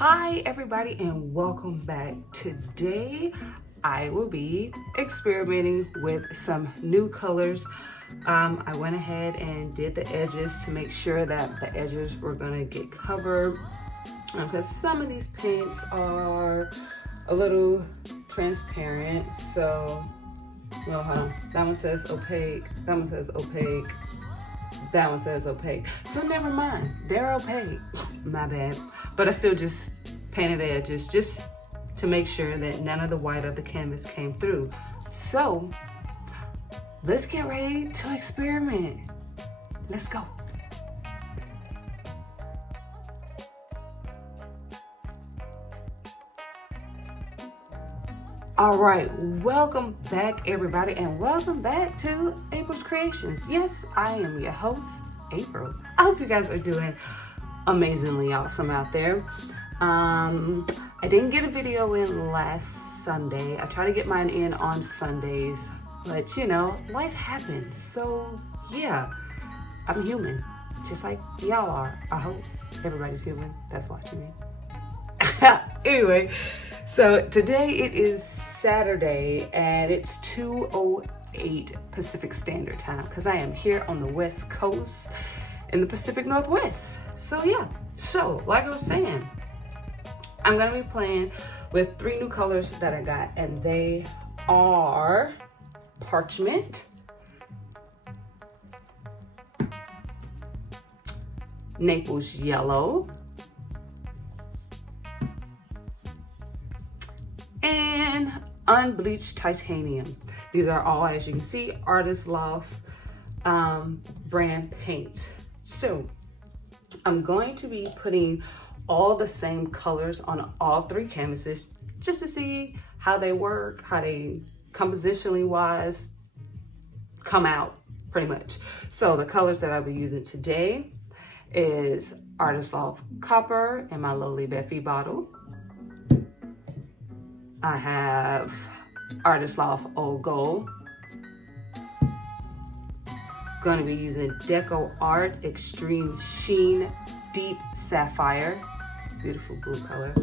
Hi everybody and welcome back. Today I will be experimenting with some new colors. I went ahead and did the edges to make sure that the edges were gonna get covered because some of these paints are a little transparent. So, well, hold on. That one says opaque, that one says opaque, that one says opaque. So never mind, they're opaque. My bad. But I still just painted the edges just to make sure that none of the white of the canvas came through. So let's get ready to experiment. Let's go. All right, welcome back everybody and welcome back to April's Creations. Yes, I am your host, April. I hope you guys are doing amazingly awesome out there. I didn't get a video in last Sunday. I try to get mine in on Sundays, but you know, life happens. So yeah, I'm human, just like y'all are. I hope everybody's human that's watching me. Anyway, so today it is Saturday and it's 2:08 Pacific Standard Time because I am here on the West Coast in the Pacific Northwest. So yeah, so like I was saying, I'm gonna be playing with 3 new colors that I got, and they are Parchment, Naples Yellow, and Unbleached Titanium. These are all, as you can see, Artist Loft's brand paint. So I'm going to be putting all the same colors on all 3 canvases just to see how they work, how they compositionally wise come out pretty much. So the colors that I'll be using today is Artist Loft Copper in my Lowly Beffy bottle. I have Artist Loft Old Gold. Going to be using Deco Art Extreme Sheen Deep Sapphire, beautiful blue color.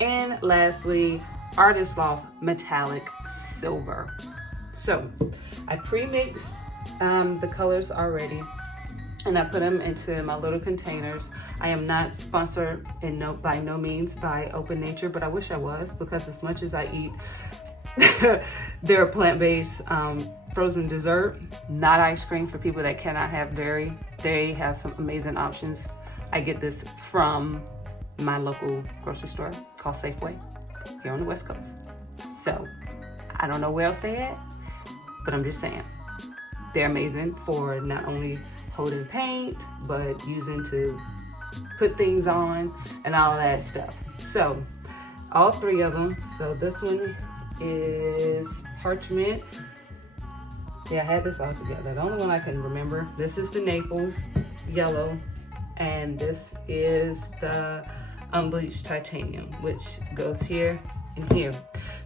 And lastly, Artist Loft Metallic Silver. So I pre-mixed the colors already and I put them into my little containers. I am not sponsored by no means by Open Nature, but I wish I was, because as much as I eat their plant-based frozen dessert, not ice cream for people that cannot have dairy, they have some amazing options. I get this from my local grocery store called Safeway here on the West Coast. So I don't know where else they at, but I'm just saying they're amazing for not only holding paint, but using to put things on and all that stuff. So all 3 of them. So this one is Parchment. See, I had this all together. The only one I can remember. This is the Naples Yellow, and this is the Unbleached Titanium, which goes here and here.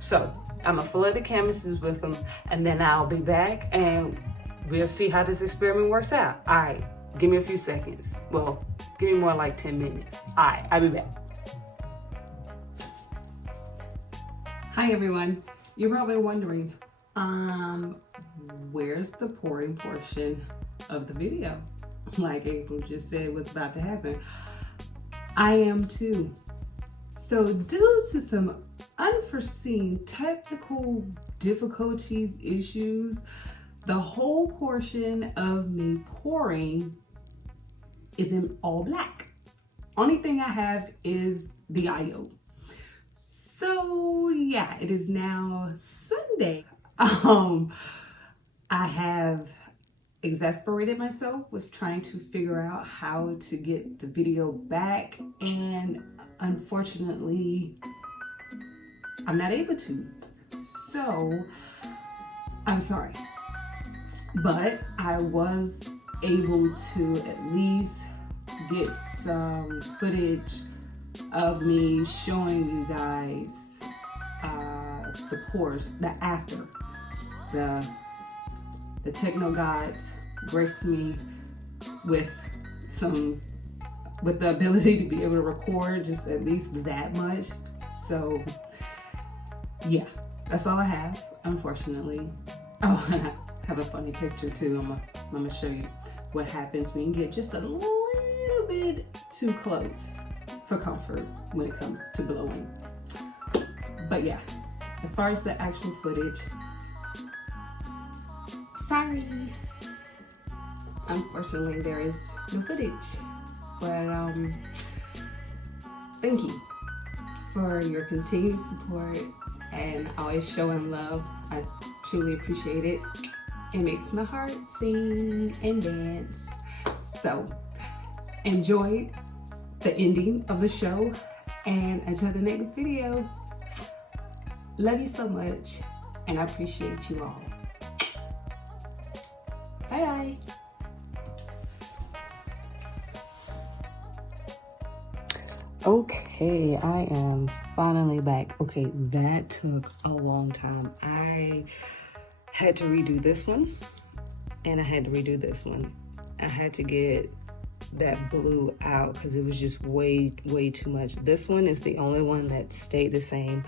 So I'm gonna fill the canvases with them, and then I'll be back and we'll see how this experiment works out. All right, give me a few seconds. Well, give me more like 10 minutes. All right, I'll be back. Hi everyone. You're probably wondering, where's the pouring portion of the video? Like April just said what's about to happen. I am too. So due to some unforeseen technical difficulties, issues, the whole portion of me pouring is in all black. Only thing I have is the IO. So yeah, it is now Sunday. I have exasperated myself with trying to figure out how to get the video back, and unfortunately I'm not able to. So I'm sorry, but I was able to at least get some footage of me showing you guys the pours, the after. The techno gods graced me with some with the ability to be able to record just at least that much. So yeah, that's all I have, unfortunately. Oh, and I have a funny picture too. I'm gonna show you what happens when you get just a little bit too close for comfort when it comes to blowing. But yeah, as far as the actual footage, sorry, unfortunately there is no footage. But thank you for your continued support and always showing love. I truly appreciate it. It makes my heart sing and dance. So enjoy the ending of the show, and until the next video, love you so much and I appreciate you all. Bye bye. Okay, I am finally back. Okay, that took a long time. I had to redo this one and I had to redo this one. I had to get that blue out because it was just way too much. This one is the only one that stayed the same.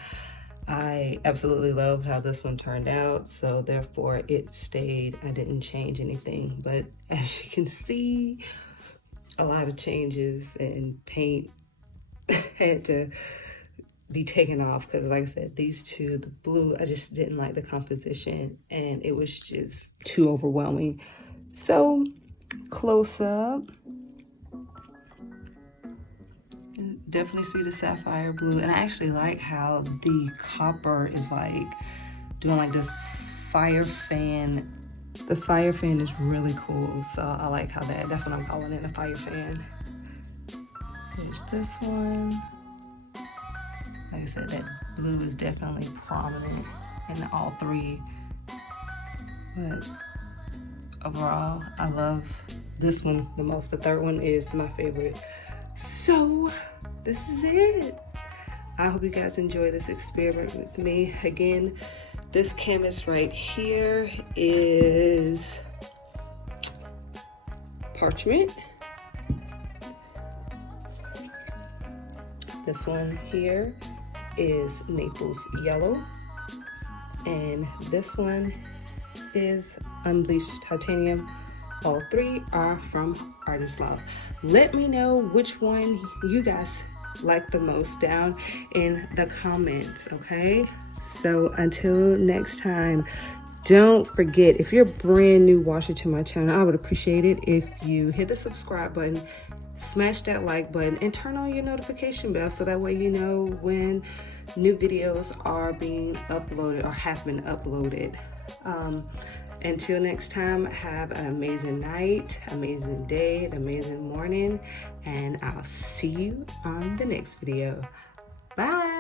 I absolutely loved how this one turned out, so therefore it stayed. I didn't change anything, but as you can see, a lot of changes and paint had to be taken off because, like I said, these two, the blue, I just didn't like the composition and it was just too overwhelming. So close up, definitely see the sapphire blue, and I actually like how the copper is like doing like this fire fan. The fire fan is really cool, so I like how that's what I'm calling it, a fire fan. There's this one. Like I said, that blue is definitely prominent in all three. But overall, I love this one the most. The third one is my favorite. So this is it. I hope you guys enjoy this experiment with me. Again, this canvas right here is parchment. This one here is Naples yellow, and this one is unbleached titanium. All three are from Artist Love. Let me know which one you guys like the most down in the comments, okay? So until next time, don't forget, if you're brand new watcher to my channel, I would appreciate it if you hit the subscribe button, smash that like button, and turn on your notification bell so that way you know when new videos are being uploaded or have been uploaded. Until next time, have an amazing night, amazing day, an amazing morning, and I'll see you on the next video. Bye.